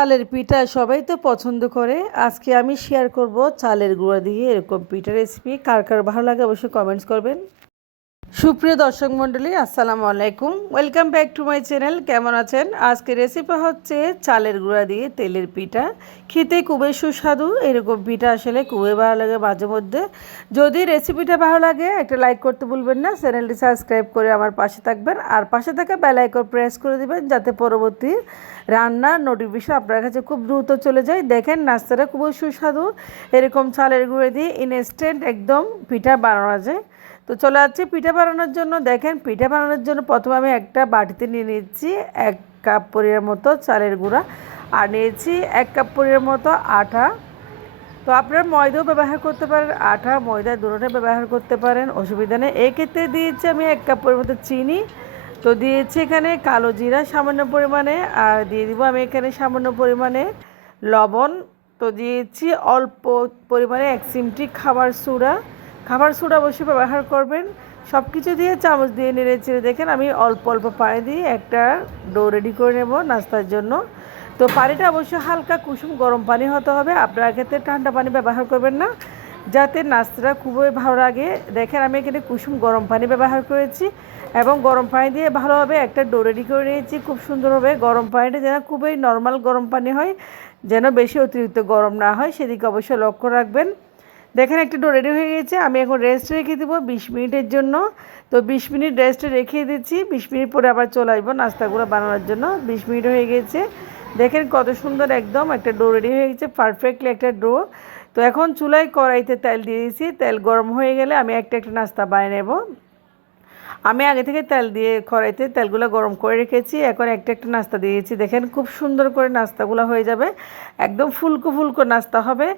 চালের পিঠা সবাই তো পছন্দ করে। আজকে আমি শেয়ার করব চালের গুঁড়া দিয়ে এরকম পিঠা রেসিপি। কার কার ভালো লাগে অবশ্যই কমেন্টস করবেন। সুপ্রিয় দর্শক মণ্ডলী, আসসালামু আলাইকুম, welcome back to my channel. কেমন আছেন? আজকে রেসিপি হচ্ছে চালের গুঁড়া দিয়ে তেলের পিঠা। খেতে খুবই সুস্বাদু। এরকম পিঠা আসলে খুবই ভালো লাগে মাঝে মধ্যে। যদি রেসিপিটা ভালো লাগে একটা লাইক করতে ভুলবেন না, চ্যানেলটি সাবস্ক্রাইব করে আমার পাশে থাকবেন, আর পাশে থাকা বেল আইকন প্রেস করে দিবেন যাতে পরবর্তী রান্নার নোটিফিকেশন আপনার কাছে খুব দ্রুত চলে যায়। দেখেন নাস্তাটা খুবই সুস্বাদু। এরকম চালের গুঁড়ো দিয়ে ইনস্ট্যান্ট একদম পিঠা বানানো যায়। তো চলে যাচ্ছে পিঠা বানানোর জন্য। দেখেন পিঠা বানানোর জন্য প্রথমে আমি একটা বাটিতে নিয়ে নিচ্ছি 1 কাপ পরিমাণ মতো চালের গুঁড়া, আর নিয়েছি 1 কাপ পরিমাণ মতো আটা। তো আপনারা ময়দাও ব্যবহার করতে পারেন, আটা ময়দা দুটোটাই ব্যবহার করতে পারেন, অসুবিধা নেই। এক্ষেত্রে দিয়েছি আমি 1 কাপ পরিমাণ মতো চিনি। তো দিয়েছি এখানে কালো জিরা সামান্য পরিমাণে, আর দিয়ে দিব আমি এখানে সামান্য পরিমাণে লবণ। তো দিয়েছি অল্প পরিমাণে 1 চিমটি খাবার সোডা অবশ্যই ব্যবহার করবেন। সব কিছু দিয়ে চামচ দিয়ে নেড়ে চেড়ে দেখেন আমি অল্প অল্প পানি দিয়ে একটা ডো রেডি করে নেব নাস্তার জন্য। তো পানিটা অবশ্যই হালকা কুসুম গরম পানি হতে হবে। আপনারা ক্ষেত্রে ঠান্ডা পানি ব্যবহার করবেন না, যাতে নাস্তাটা খুবই ভালো লাগে। দেখেন আমি এখানে কুসুম গরম পানি ব্যবহার করেছি এবং গরম পানি দিয়ে ভালোভাবে একটা ডো রেডি করে নিয়েছি খুব সুন্দরভাবে। গরম পানিটা যেন খুবই নর্মাল গরম পানি হয়, যেন বেশি অতিরিক্ত গরম না হয়, সেদিকে অবশ্যই লক্ষ্য রাখবেন। দেখেন একটা ডো রেডি হয়ে গেছে। আমি এখন রেস্ট রেখে দেবো 20 মিনিটের জন্য। তো 20 মিনিট রেস্টে রেখে দিচ্ছি। 20 মিনিট পরে আবার চলে আসবো নাস্তাগুলো বানানোর জন্য। 20 মিনিট হয়ে গেছে। দেখেন কত সুন্দর একদম একটা ডো রেডি হয়ে গেছে, পারফেক্টলি একটা ডো। তো এখন চুলায় কড়াইতে তেল দিয়ে দিয়েছি। তেল গরম হয়ে গেলে আমি একটা একটা নাস্তা বানিয়ে নেব। আমি আগে থেকে তেল দিয়ে কড়াইতে তেলগুলো গরম করে রেখেছি। এখন একটা একটা নাস্তা দিয়েছি। দেখেন খুব সুন্দর করে নাস্তাগুলো হয়ে যাবে, একদম ফুলকো ফুলকো নাস্তা হবে।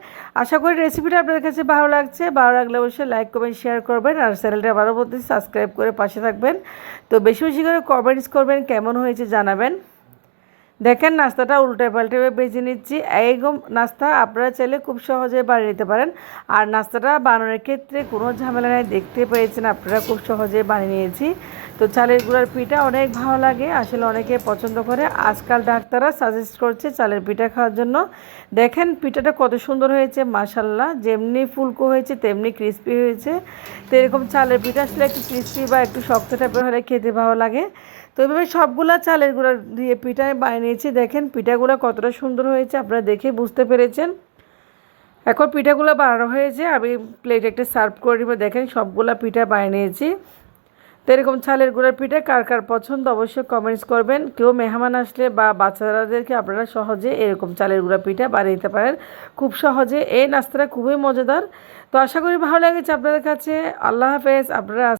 আশা করি রেসিপিটা আপনাদের কাছে ভালো লাগছে। ভালো লাগলে অবশ্যই লাইক কমেন্ট শেয়ার করবেন, আর চ্যানেলটা আবারও বলতে সাবস্ক্রাইব করে পাশে থাকবেন। তো বেশি বেশি করে কমেন্টস করবেন, কেমন হয়েছে জানাবেন। দেখেন নাস্তাটা উল্টে পাল্টে বেজে নিচ্ছি। এইরকম নাস্তা আপনারা চাইলে খুব সহজে বানিয়ে নিতে পারেন। আর নাস্তাটা বানানোর ক্ষেত্রে কোনো ঝামেলা নেই, দেখতে পেয়েছেন আপনারা খুব সহজে বানিয়ে নিয়েছি। তো চালের গুঁড়ার পিঠা অনেক ভালো লাগে, আসলে অনেকে পছন্দ করে। আজকাল ডাক্তাররা সাজেস্ট করছে চালের পিঠা খাওয়ার জন্য। দেখেন পিঠাটা কত সুন্দর হয়েছে মাশাআল্লাহ, যেমনি ফুলকো হয়েছে তেমনি ক্রিস্পি হয়েছে। তো এরকম চালের পিঠা আসলে একটু ক্রিস্পি বা একটু শক্ত টাইপের হলে খেতে ভালো লাগে। তো এভাবে সবগুলা চালের গুঁড়া দিয়ে পিঠা বানিয়ে নিয়েছি। দেখেন পিঠাগুলো কতটা সুন্দর হয়েছে, আপনারা দেখে বুঝতে পেরেছেন। এখন পিঠাগুলো বানানো হয়েছে, আমি প্লেটে একটা সার্ভ করে নেব। দেখেন সবগুলা পিঠা বানিয়ে নিয়েছি। তো এরকম চালের গুঁড়ার পিঠা কার কার পছন্দ অবশ্যই কমেন্টস করবেন। কেউ মেহমান আসলে বা বাচ্চাদেরকে আপনারা সহজে এরকম চালের গুঁড়া পিঠা বানিয়ে নিতে পারেন খুব সহজে। এই নাস্তাটা খুবই মজাদার। তো আশা করি ভালো লেগেছে আপনাদের কাছে। আল্লাহ হাফেজ। আপনারা